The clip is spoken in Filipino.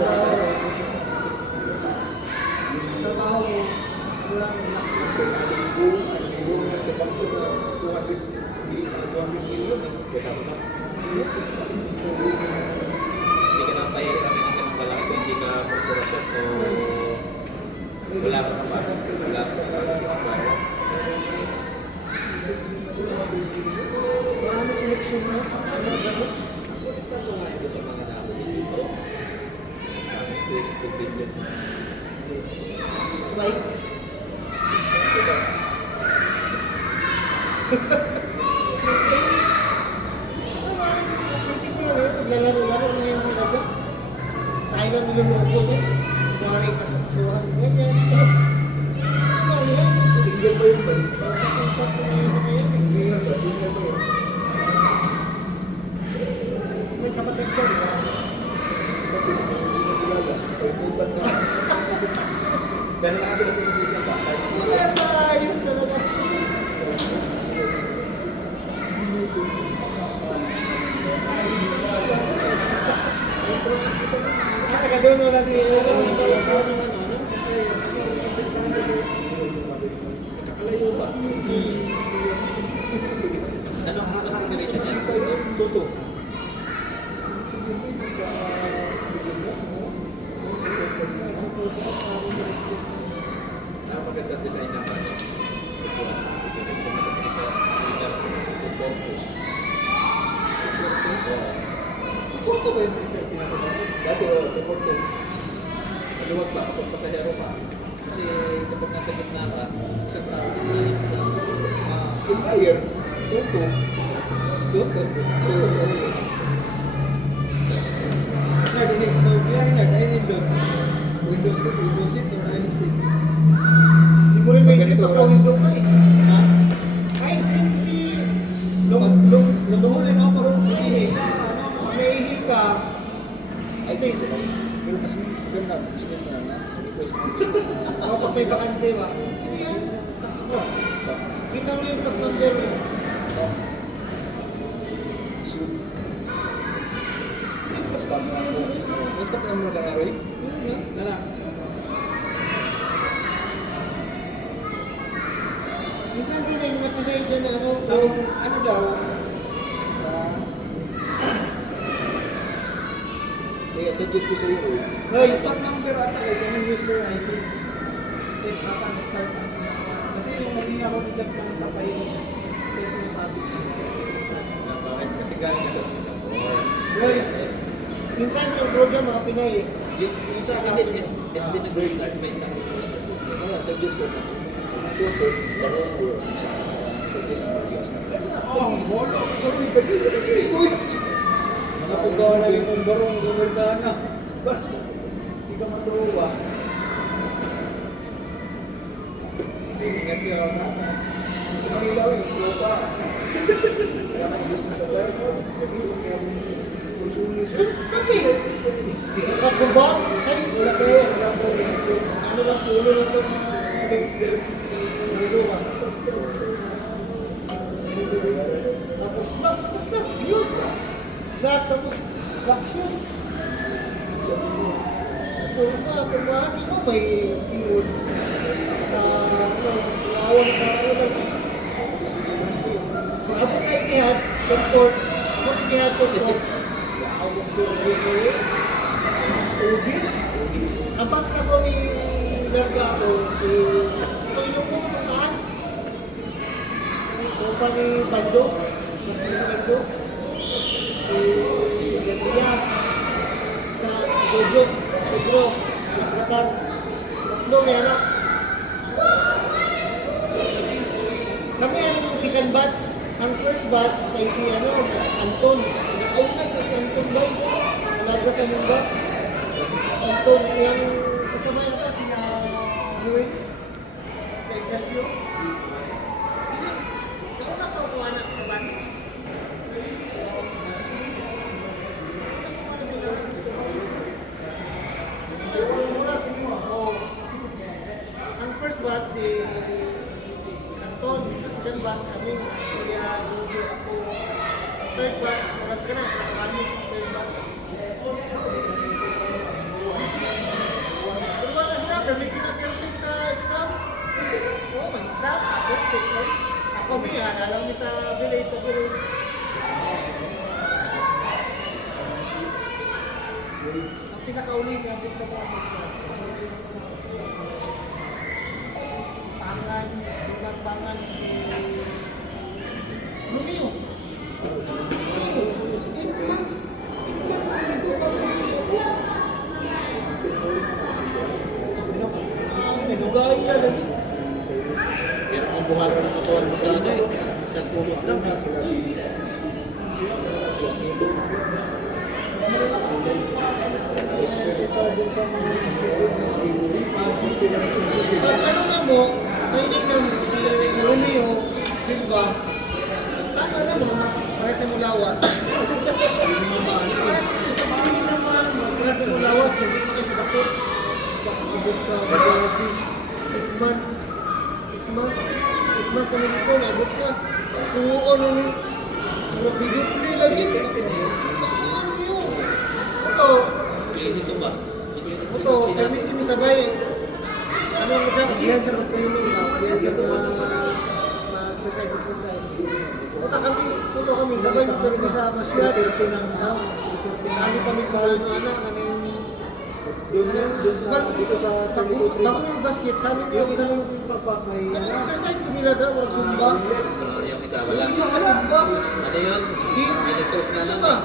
trabaho. Trabaho mo, walang relax na ito. Alis ko sa bangko na 200 million. Kaya ko na. Hindi ka na pahiramin ang ganun kalaki kung hindi ka korporasyon o wala ka kapasok. Wala ka kapasok. Marami koneksyon na. Sa mga nabo dito. Kami 2 billion. It's like, naglalaro-laro na yung sinaga. Tayo na niluloko din. Maraming kasakasuhan. Ganyan. Ano yan? Single pa yung balik. Kausap-usap ko na yun na yan. Single pa yun. May kapatid siya, di ba? Ganun lang natin kasi masisang pa. Yes, ayos talaga. Taga doon wala si Ano ang configuration niya? Tuto. Napagandang design ng ano. Porto ba yung pinapagandang? Dati o, Porto. Maluwag ba kapag pasahero pa? Kasi kapag nasa gitna ka, isang tao, hindi Empire. Tuto. Tuto. Windows seat or island seat? Hindi mo rin may isip pagkawin ka eh. Ha? Ay, isip kasi Lumuhuli na ako pero hindi. naihi ka. Ay, pero mas maganda business na. Request mo business na. Kapag may bakante ba? Hindi yan. Kita mo yung stock number mo. So, stop na ako. Stop na muna ka na, Roy? Dala. Minsan rin may mga Pinay dyan na Ano daw? Sa... Kaya suggest ko sa iyo, Roy. Roy, Stop number at saka yung user ID. Test na pa, start na. Kasi yung mali ako reject ng stop ID. Test yung sabi ko. Bakit? Kasi galing ka sa Singapore. Roy, minsan yung program mga Pinay eh. Yung sa akin din, SD nag-start, may start. Suggest ko na. Soto, barong ko. Suggest mo yung start. Oh, bolo! Mga pagkawa na yung barong gawin ka na. Hindi ka matruwa. Ingat ka ako na. Sa Manila ko yung tropa. Kaya nag-business sa tayo ko. Kami, nakakubot. Ay, wala kayo. Ano lang, pulo na itong tapos snacks, yun. Snacks, tapos rock shoes. Kung mahati mo, may yun. Awang abot sa Etihad, Concord. Abot sa Etihad, Concord. Awang service na yun. Ubin. Abas na ko ni Largato, si... Ito yung po ng taas. Tropa ni Bando. Mas ni Bando. Si Garcia. Si Gojo. Si Bro. Si Skatar. Tatlo may anak. Kami ang second batch. Ang first batch kay si Anton. Naunag na si Anton Boy. Alaga sa mong batch. Anton yung kasama yata si Noel. Sa Ignacio. Ako na ito kung anak ng batch. Ang first batch si Anton, ang second batch kami, si Jojo ako. Third batch, marag ka na, sa kami sa third batch. alam niyo sa village, ang pinakauli natin sa mga saktas. Pangan, ibang pangan si Lumio. 8 months na dito pa pinugay niya lagi. Pero ang buhat ng katawan mo sa ano eh. Sa tulog lang na. Ang ano na mo, training na mo, si Romeo Silva, tama na mo, para sa Mulawas. Para sa Mulawas, hindi mo kayo sa Bakot. Bakot sa Baguio. 8 months. 8 months. 8 months naman ito, nabot siya. Tuon nung video play lagi. Ito, Dito ba? ito, kami kami sabay. Ano ang sabi? Yan sa training. Yan sa exercise. Punta kami, sabay kami sa masyad. Sali kami pa ano, Dito sa Bakit yung basket, sabi ko yung isang exercise kami lang daw, zumba. Yung isa Yung wala. isa sa zumba. Ano yun? Meditors na lang.